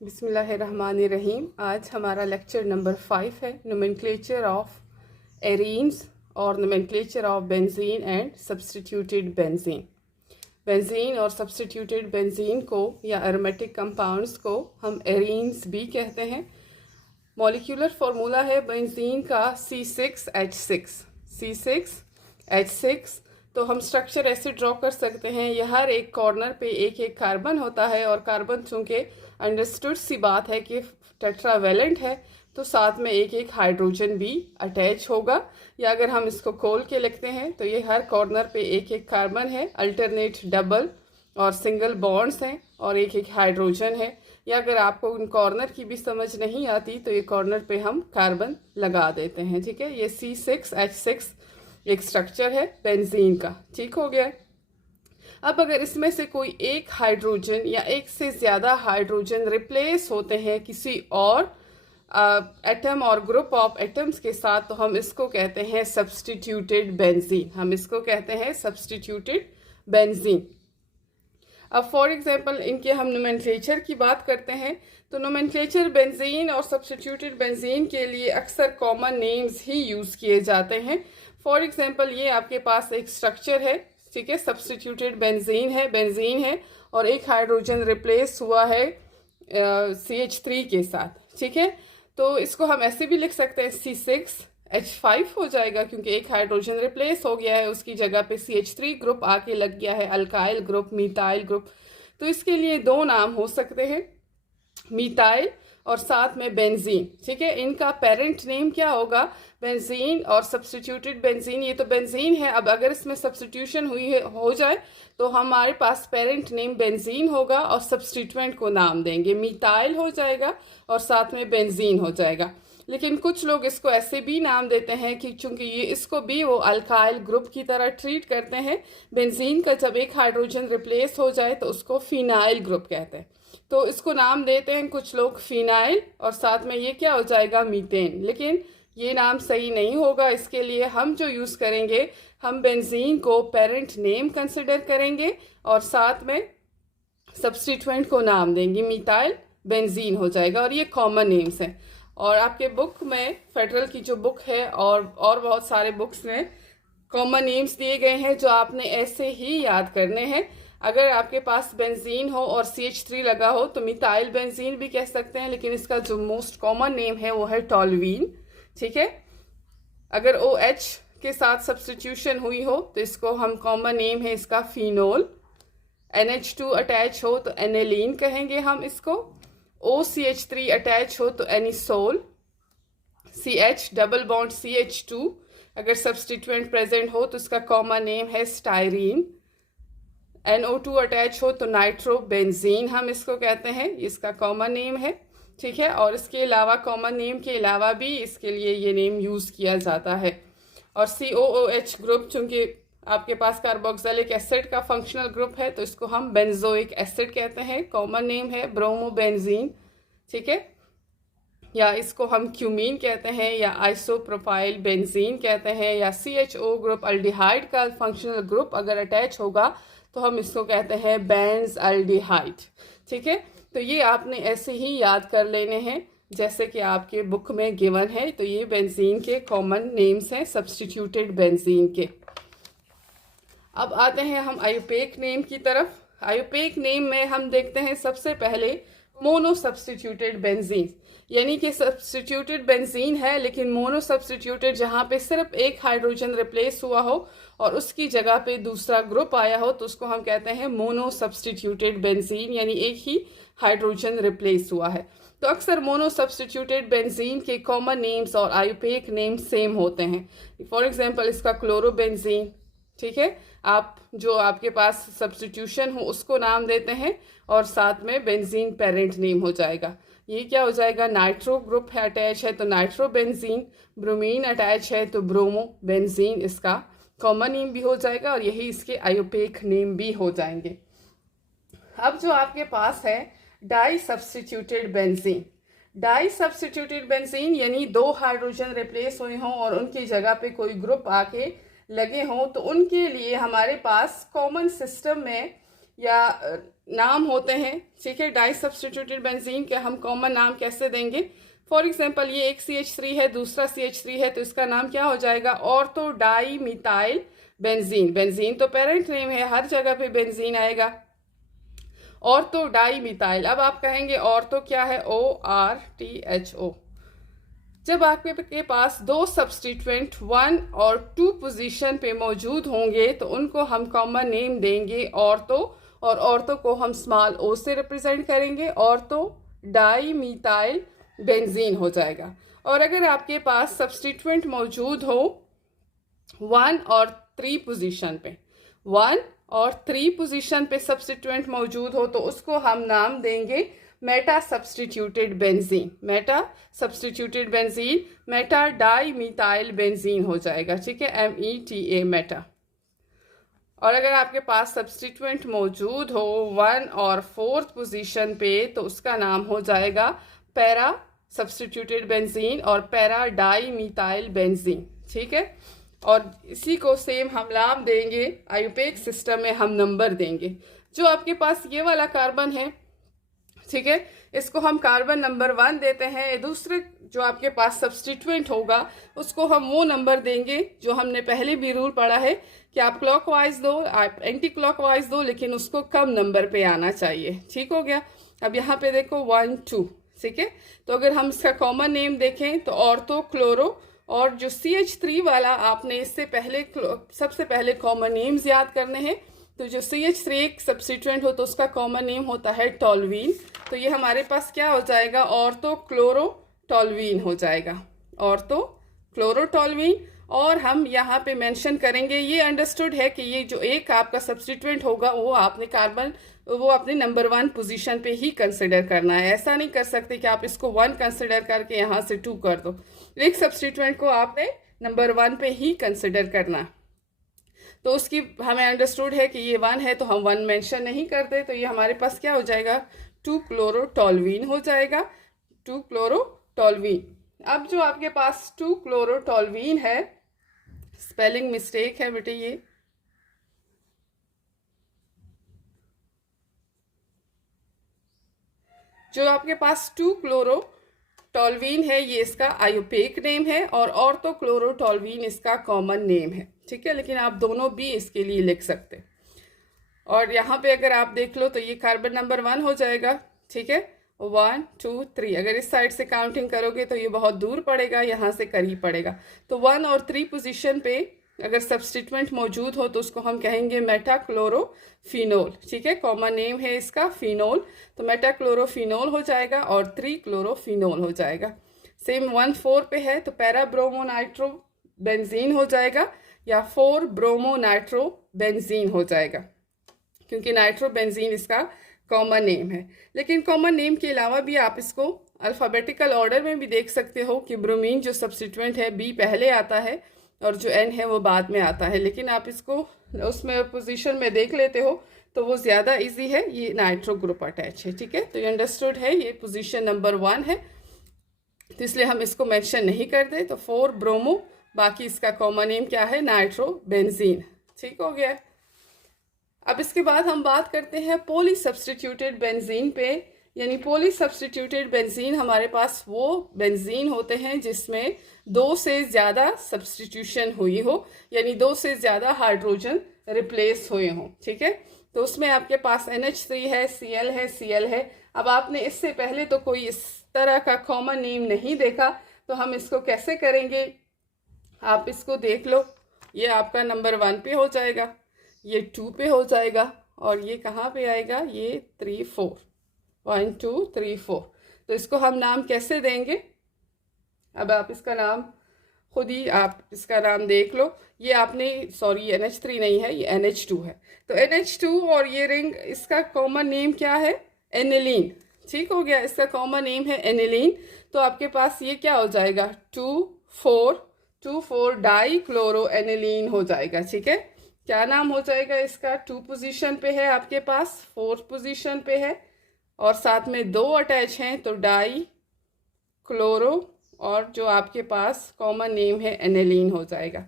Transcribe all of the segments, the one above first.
बिस्मिल्लाहिर्रहमानिर्रहीम। आज हमारा लेक्चर नंबर 5 है, नोमेनक्लेचर ऑफ एरीन्स और nomenclature of benzene and substituted benzene. Benzene और सब्स्टिट्यूटेड बेंजीन को या एरोमेटिक कंपाउंड्स को हम एरीन्स भी कहते हैं। मॉलिक्यूलर फार्मूला है बेंजीन का C6H6। C6H6 तो हम स्ट्रक्चर ऐसे ड्रॉ कर सकते हैं, यह हर एक कॉर्नर पे एक एक कार्बन होता है और कार्बन चूंकि अंडरस्टूड सी बात है कि टेट्रावेलेंट है तो साथ में एक एक हाइड्रोजन भी अटैच होगा। या अगर हम इसको खोल के लिखते हैं तो ये हर कॉर्नर पे एक एक कार्बन है, अल्टरनेट डबल और सिंगल बॉन्ड्स हैं और एक एक हाइड्रोजन है। या अगर आपको उन कॉर्नर की भी समझ नहीं आती तो ये कॉर्नर पे हम कार्बन लगा देते हैं। ठीक है, ये C6H6 एक स्ट्रक्चर है बेंजीन का। ठीक हो गया। अब अगर इसमें से कोई एक हाइड्रोजन या एक से ज़्यादा हाइड्रोजन रिप्लेस होते हैं किसी और एटम और ग्रुप ऑफ एटम्स के साथ तो हम इसको कहते हैं सब्स्टिट्यूटेड बेंजीन। हम इसको कहते हैं सब्स्टिट्यूटेड बेंजीन। अब फॉर एग्जांपल इनके हम नोमेनक्लेचर की बात करते हैं तो नोमेनक्लेचर बेंजीन और सब्स्टिट्यूटेड बेंजीन के लिए अक्सर कॉमन नेम्स ही यूज़ किए जाते हैं। फॉर एग्जांपल ये आपके पास एक स्ट्रक्चर है, ठीक है, सब्स्टिट्यूटेड बेंजीन है और एक हाइड्रोजन रिप्लेस हुआ है CH3 के साथ। ठीक है, तो इसको हम ऐसे भी लिख सकते हैं C6H5 हो जाएगा क्योंकि एक हाइड्रोजन रिप्लेस हो गया है, उसकी जगह पे CH3 ग्रुप आके लग गया है, अल्काइल ग्रुप, मीथाइल ग्रुप। तो इसके लिए दो नाम हो सकते हैं, मीथाइल और साथ में बेंजीन। ठीक है, इनका पेरेंट नेम क्या होगा, बेंजीन और सब्स्टिट्यूटेड बेंजीन। ये तो बेंजीन है, अब अगर इसमें सब्स्टिट्यूशन हुई है हो जाए तो हमारे पास पेरेंट नेम बेंजीन होगा और सब्स्टिट्यूएंट को नाम देंगे, मीथाइल हो जाएगा और साथ में बेंजीन हो जाएगा। लेकिन कुछ लोग इसको ऐसे भी नाम देते हैं कि चूंकि ये इसको भी वो अल्काइल ग्रुप की तरह ट्रीट करते हैं। बेंजीन का जब एक हाइड्रोजन रिप्लेस हो जाए तो उसको फिनाइल ग्रुप कहते हैं, तो इसको नाम देते हैं कुछ लोग फिनाइल और साथ में ये क्या हो जाएगा, मीथेन। लेकिन ये नाम सही नहीं होगा। इसके लिए हम जो यूज़ करेंगे, हम बेंजीन को पेरेंट नेम कंसिडर करेंगे और साथ में सब्स्टिट्यूएंट को नाम देंगे, मीथाइल बेंजीन हो जाएगा। और ये कॉमन नेम्स हैं और आपके बुक में, फेडरल की जो बुक है और बहुत सारे बुक्स में कॉमन नेम्स दिए गए हैं जो आपने ऐसे ही याद करने हैं। अगर आपके पास बेंजीन हो और CH3 लगा हो तो मिथाइल बेंजीन भी कह सकते हैं, लेकिन इसका जो मोस्ट कॉमन नेम है वो है टॉल्वीन। ठीक है, अगर OH के साथ सब्स्टिट्यूशन हुई हो तो इसको हम कॉमन नेम है इसका फिनोल। NH2 अटैच हो तो एनेलीन कहेंगे हम इसको। OCH3 अटैच हो तो anisole. CH double bond CH2 अगर सब्स्टिट्यूएंट प्रेजेंट हो तो इसका कॉमन नेम है स्टायरीन। NO2 अटैच हो तो नाइट्रोबेंजीन हम इसको कहते हैं, इसका कॉमन नेम है। ठीक है, और इसके अलावा कॉमन नेम के अलावा भी इसके लिए ये नेम यूज़ किया जाता है। और COOH ग्रुप चूंकि आपके पास कार्बोक्सिलिक एसिड का फंक्शनल ग्रुप है तो इसको हम बेंजोइक एसिड कहते हैं, कॉमन नेम है ब्रोमोबेंजीन। ठीक है, या इसको हम क्यूमीन कहते हैं या आइसोप्रोपाइल बेंजीन कहते हैं, या CHO ग्रुप अल्डिहाइड का फंक्शनल ग्रुप अगर अटैच होगा तो हम इसको कहते हैं बेंज अल्डिहाइड। ठीक है, तो ये आपने ऐसे ही याद कर लेने हैं जैसे कि आपके बुक में गिवन है। तो ये बेंजीन के कॉमन नेम्स हैं, सब्स्टिट्यूटेड बेंजीन के। अब आते हैं हम आयुपेक नेम की तरफ। आयुपेक नेम में हम देखते हैं सबसे पहले मोनो सब्स्टिट्यूटेड बेंजीन, यानी कि सब्स्टिट्यूटेड बेंजीन है लेकिन मोनो सब्स्टिट्यूटेड जहाँ पे सिर्फ एक हाइड्रोजन रिप्लेस हुआ हो और उसकी जगह पे दूसरा ग्रुप आया हो तो उसको हम कहते हैं मोनो सब्स्टिट्यूटेड बेंजीन, यानी एक ही हाइड्रोजन रिप्लेस हुआ है। तो अक्सर मोनो सब्स्टिट्यूटेड बेंजीन के कॉमन नेम्स और आयुपेक नेम सेम होते हैं। फॉर एग्जांपल इसका क्लोरोबेंजीन। ठीक है, आप जो आपके पास सब्स्टिट्यूशन हो उसको नाम देते हैं और साथ में बेंजीन पेरेंट नेम हो जाएगा। ये क्या हो जाएगा, नाइट्रो ग्रुप है अटैच है तो नाइट्रोबेंजीन, ब्रोमीन अटैच है तो ब्रोमोबेंजीन इसका कॉमन नेम भी हो जाएगा और यही इसके आयुपेक नेम भी हो जाएंगे। अब जो आपके पास है disubstituted benzene. Disubstituted benzene यानी दो हाइड्रोजन रिप्लेस हुए हों और उनकी जगह पे कोई ग्रुप आके लगे हों तो उनके लिए हमारे पास कॉमन सिस्टम में या नाम होते हैं, ठीक है। डाई सब्स्टिट्यूटेड बेंजीन के हम कॉमन नाम कैसे देंगे? फॉर एग्जांपल ये एक CH3 है, दूसरा CH3 है, तो इसका नाम क्या हो जाएगा? Ortho di methyl benzene. Benzene तो पेरेंट नेम है, हर जगह पे बेंजीन आएगा। Ortho di methyl. अब आप कहेंगे ऑर्थो क्या है? ORTHO। जब आपके पास दो सब्स्टिट्यूएंट 1 और 2 पोजीशन पे मौजूद होंगे तो उनको हम कॉमन नेम देंगे ऑर्थो, और ऑर्थो को हम स्मॉल o से रिप्रेजेंट करेंगे। ऑर्थो डाई मिथाइल बेंजीन हो जाएगा। और अगर आपके पास सब्स्टिट्यूएंट मौजूद हो 1 और 3 पोजीशन पे, 1 और 3 पोजीशन पे सब्स्टिट्यूएंट मौजूद हो तो उसको हम नाम देंगे Meta substituted benzene. Meta substituted benzene, Meta di methyl benzene हो जाएगा, ठीक है, META मेटा। और अगर आपके पास सब्स्टिट्यूएंट मौजूद हो 1 और 4th पोजीशन पे तो उसका नाम हो जाएगा पैरा सब्स्टिट्यूटेड बेंजीन और पैरा डाई मिथाइल बेंजीन, ठीक है। और इसी को सेम हम नाम देंगे, आयुपेक सिस्टम में हम नंबर देंगे। जो आपके पास ये वाला कार्बन है, ठीक है, इसको हम कार्बन नंबर 1 देते हैं। दूसरे जो आपके पास सब्स्टिट्यूएंट होगा उसको हम वो नंबर देंगे जो हमने पहले भी रूल पढ़ा है कि आप क्लॉकवाइज दो, आप एंटी क्लॉकवाइज दो, लेकिन उसको कम नंबर पे आना चाहिए, ठीक हो गया। अब यहाँ पे देखो 1 2, ठीक है। तो अगर हम इसका कॉमन नेम देखें तो ऑर्थो क्लोरो, और जो CH3 वाला आपने इससे पहले सबसे पहले कॉमन नेम्स याद करने हैं। तो जो CH3 एक सब्स्टिट्यूएंट हो तो उसका कॉमन नेम होता है टॉल्वीन। तो ये हमारे पास क्या हो जाएगा? ऑर्थो क्लोरो टॉल्वीन हो जाएगा, ऑर्थो क्लोरो टॉल्वीन। और हम यहाँ पे मेंशन करेंगे, ये अंडरस्टूड है कि ये जो एक आपका सब्स्टिट्यूएंट होगा वो आपने वो अपने नंबर 1 पोजीशन पे ही कंसिडर करना है। ऐसा नहीं कर सकते कि आप इसको 1 कंसिडर करके यहाँ से 2 कर दो। एक सब्स्टिट्यूएंट को आपने नंबर 1 पे ही कंसिडर करना है। तो उसकी हमें अंडरस्टूड है कि ये 1 है तो हम 1 मेंशन नहीं करते। तो ये हमारे पास क्या हो जाएगा? 2 क्लोरोटॉल्वीन हो जाएगा, 2 क्लोरोटॉल्वीन। अब जो आपके पास 2 क्लोरोटॉल्वीन है, स्पेलिंग मिस्टेक है बेटे, ये जो आपके पास 2 क्लोरोटॉल्वीन है ये इसका आयुपेक नेम है और ऑर्थो क्लोरोटॉल्वीन इसका कॉमन नेम है, ठीक है। लेकिन आप दोनों भी इसके लिए लिख सकते। और यहाँ पे अगर आप देख लो तो ये कार्बन नंबर 1 हो जाएगा, ठीक है, 1 2 3। अगर इस साइड से काउंटिंग करोगे तो ये बहुत दूर पड़ेगा, यहाँ से करीब पड़ेगा। तो 1 और 3 पोजीशन पे अगर सब्स्टिट्यूएंट मौजूद हो तो उसको हम कहेंगे मेटाक्लोरोफिनोल, ठीक है। कॉमन नेम है इसका फिनोल, तो मेटाक्लोरोफिनोल हो जाएगा और 3 क्लोरोफिनोल हो जाएगा। सेम 1 4 पे है तो पैराब्रोमोनाइट्रो बेंजीन हो जाएगा या 4 ब्रोमोनाइट्रो बेंजीन हो जाएगा, क्योंकि नाइट्रो बेंजीन इसका कॉमन नेम है। लेकिन कॉमन नेम के अलावा भी आप इसको अल्फ़ाबेटिकल ऑर्डर में भी देख सकते हो कि ब्रोमीन जो सब्स्टिट्यूएंट है B पहले आता है और जो N है वो बाद में आता है। लेकिन आप इसको उसमें पोजीशन में देख लेते हो तो वो ज़्यादा इजी है, ये नाइट्रो ग्रुप अटैच है, ठीक है। तो ये अंडरस्टूड है, ये पोजीशन नंबर 1 है तो इसलिए हम इसको मेंशन नहीं करते। तो 4 ब्रोमो, बाकी इसका कॉमन नेम क्या है? नाइट्रो बेंजीन, ठीक हो गया। अब इसके बाद हम बात करते हैं पॉली सब्स्टिट्यूटेड बेंजीन पे। यानी पॉली सब्स्टिट्यूटेड बेंजीन हमारे पास वो बेंजीन होते हैं जिसमें 2 से ज़्यादा सब्स्टिट्यूशन हुई हो, यानी 2 से ज़्यादा हाइड्रोजन रिप्लेस हुए हों, ठीक है। तो उसमें आपके पास NH3 है, Cl है, Cl है। अब आपने इससे पहले तो कोई इस तरह का कॉमन नेम नहीं देखा तो हम इसको कैसे करेंगे? आप इसको देख लो, ये आपका नंबर 1 पे हो जाएगा, ये 2 पे हो जाएगा और ये कहाँ पे आएगा? ये 3 4, 1 2 3 4। तो इसको हम नाम कैसे देंगे? अब आप इसका नाम खुद ही आप इसका नाम देख लो। ये आपने सॉरी NH3 नहीं है, ये NH2 है। तो NH2 और ये रिंग, इसका कॉमन नेम क्या है? एनिलीन, ठीक हो गया। इसका कॉमन नेम है एनिलीन। तो आपके पास ये क्या हो जाएगा? 2 4 डाई क्लोरो एनिलीन हो जाएगा, ठीक है। क्या नाम हो जाएगा इसका? 2 पोजीशन पे है आपके पास, 4th पोजीशन पे है और साथ में 2 अटैच हैं तो डाई क्लोरो और जो आपके पास कॉमन नेम है एनिलीन हो जाएगा।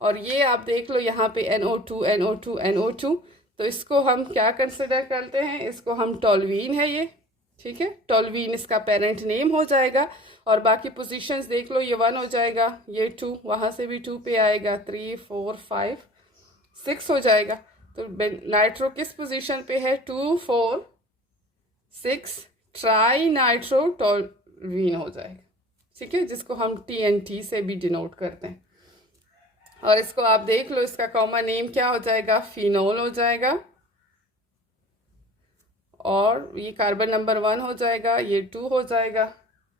और ये आप देख लो यहाँ पे NO2 NO2 NO2, तो इसको हम क्या कंसिडर करते हैं, इसको हम टोल्यूइन है ये, ठीक है। टोल्यूइन इसका पेरेंट नेम हो जाएगा। और बाकी पोजीशंस देख लो, ये 1 हो जाएगा, ये 2, वहाँ से भी 2 पे आएगा, 3 4 5 6 हो जाएगा। तो नाइट्रो किस पोजीशन पे है, 2 4 6 ट्राई नाइट्रो टोल्यूइन हो जाएगा, ठीक है, जिसको हम TNT से भी डिनोट करते हैं। और इसको आप देख लो, इसका कॉमन नेम क्या हो जाएगा, फिनोल हो जाएगा। और ये कार्बन नंबर 1 हो जाएगा, ये 2 हो जाएगा,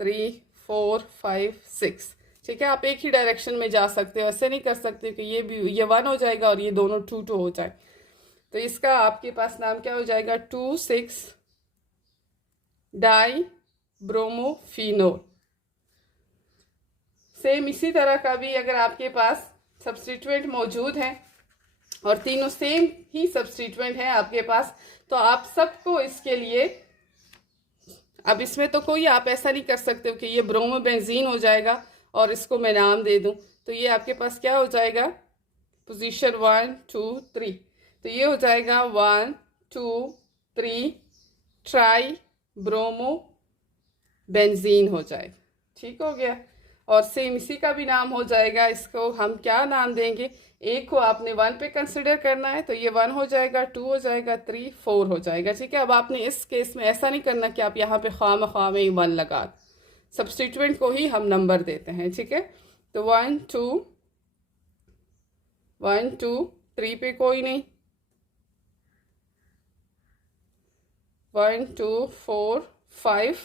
3 4 5 6, ठीक है। आप एक ही डायरेक्शन में जा सकते हो, ऐसे नहीं कर सकते कि ये भी ये 1 हो जाएगा और ये दोनों 2 2 हो जाए। तो इसका आपके पास नाम क्या हो जाएगा, 2,6 डाई ब्रोमोफिनोल। सेम इसी तरह का भी अगर आपके पास सब्स्टिट्यूएंट मौजूद है और तीनों सेम ही सब्स्टिट्यूएंट है आपके पास, तो आप सबको इसके लिए, अब इसमें तो कोई आप ऐसा नहीं कर सकते हो कि ये ब्रोमोबेंजीन हो जाएगा और इसको मैं नाम दे दूं। तो ये आपके पास क्या हो जाएगा, पोजीशन 1 2 3, तो ये हो जाएगा 1 2 3 ट्राई ब्रोमो बेंजीन हो जाएगा, ठीक हो गया। और सेम इसी का भी नाम हो जाएगा, इसको हम क्या नाम देंगे, एक को आपने 1 पे कंसिडर करना है, तो ये 1 हो जाएगा, 2 हो जाएगा, 3 4 हो जाएगा, ठीक है। अब आपने इस केस में ऐसा नहीं करना कि आप यहाँ पे ख्वाम में 1 लगा, सब्स्टिट्यूएंट को ही हम नंबर देते हैं, ठीक है। तो 1 2 3 पे कोई नहीं, 1 2 4 5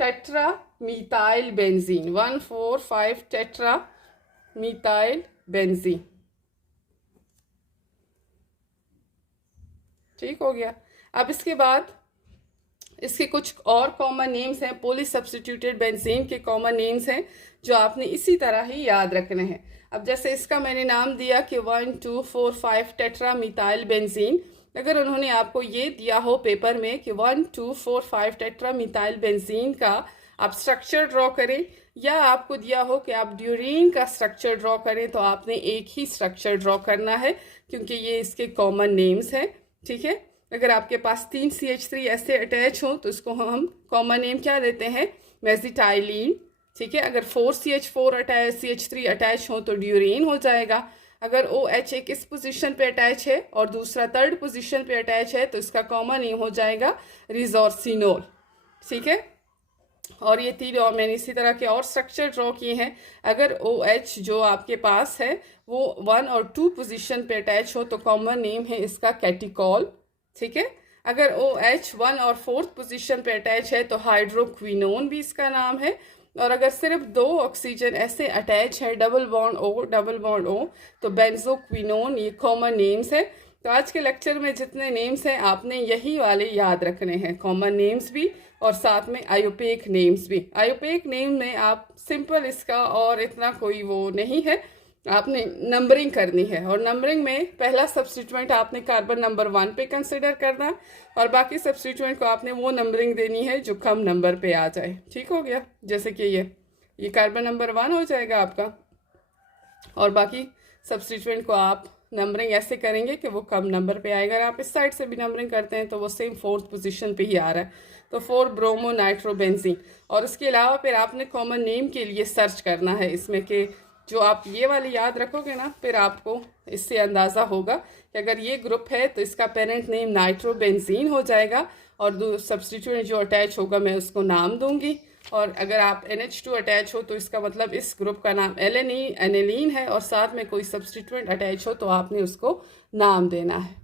tetra methyl benzene, 1 4 5 tetra methyl benzene, ठीक हो गया। अब इसके बाद इसके कुछ और कॉमन नेम्स हैं, पॉली सब्स्टिट्यूटेड बेंजीन के कॉमन नेम्स हैं जो आपने इसी तरह ही याद रखने हैं। अब जैसे इसका मैंने नाम दिया कि 1 2 4 5 टेट्रा मिथाइल बेंजीन, अगर उन्होंने आपको ये दिया हो पेपर में कि 1 2 4 5 टेट्रा मिथाइल बेंजीन का आप स्ट्रक्चर ड्रॉ करें, या आपको दिया हो कि आप ड्यूरीन का स्ट्रक्चर ड्रॉ करें, तो आपने एक ही स्ट्रक्चर ड्रॉ करना है क्योंकि ये इसके कॉमन नेम्स हैं, ठीक है। अगर आपके पास 3 CH3 ऐसे अटैच हो तो इसको हम कॉमन नेम क्या देते हैं, मेजिटाइलिन, ठीक है। अगर 4 CH4 अटैच CH3 अटैच हो तो ड्यूरीन हो जाएगा। अगर OH एक इस पोजीशन पे अटैच है और दूसरा 3rd पोजीशन पे अटैच है तो इसका कॉमन नेम हो जाएगा रिजोर्सिनोल, ठीक है। और ये 3 और मैंने इसी तरह के और स्ट्रक्चर ड्रॉ किए हैं। अगर OH जो आपके पास है वो 1 और 2 पोजीशन पे अटैच हो तो कॉमन नेम है इसका कैटिकॉल, ठीक है। अगर OH 1 और 4th पोजीशन पे अटैच है तो हाइड्रोक्विनोन भी इसका नाम है। और अगर सिर्फ 2 ऑक्सीजन ऐसे अटैच है, डबल बॉन्ड O, तो बेंजोक्विनोन, ये कॉमन नेम्स है। तो आज के लेक्चर में जितने नेम्स हैं आपने यही वाले याद रखने हैं, कॉमन नेम्स भी और साथ में आयोपेक नेम्स भी। आयोपेक नेम में आप सिंपल इसका और इतना कोई वो नहीं है, आपने नंबरिंग करनी है और नंबरिंग में पहला सब्स्टिट्यूएंट आपने कार्बन नंबर 1 पे कंसिडर करना है और बाकी सब्स्टिट्यूएंट को आपने वो नंबरिंग देनी है जो कम नंबर पे आ जाए, ठीक हो गया। जैसे कि ये कार्बन नंबर 1 हो जाएगा आपका और बाकी सब्स्टिट्यूएंट को आप नंबरिंग ऐसे करेंगे कि वो कम नंबर पे आएगा। अगर आप इस साइड से भी नंबरिंग करते हैं तो वो सेम 4th पोजीशन पे ही आ रहा है, तो 4 ब्रोमो नाइट्रोबेंजीन। और उसके अलावा फिर आपने कॉमन नेम के लिए सर्च करना है इसमें कि जो आप ये वाली याद रखोगे ना, फिर आपको इससे अंदाज़ा होगा कि अगर ये ग्रुप है तो इसका पेरेंट नेम नाइट्रोबेंजीन हो जाएगा और सब्स्टिट्यूएंट जो अटैच होगा मैं उसको नाम दूंगी। और अगर आप NH2 अटैच हो तो इसका मतलब इस ग्रुप का नाम एनिलीन है और साथ में कोई सब्स्टिट्यूएंट अटैच हो तो आपने उसको नाम देना है।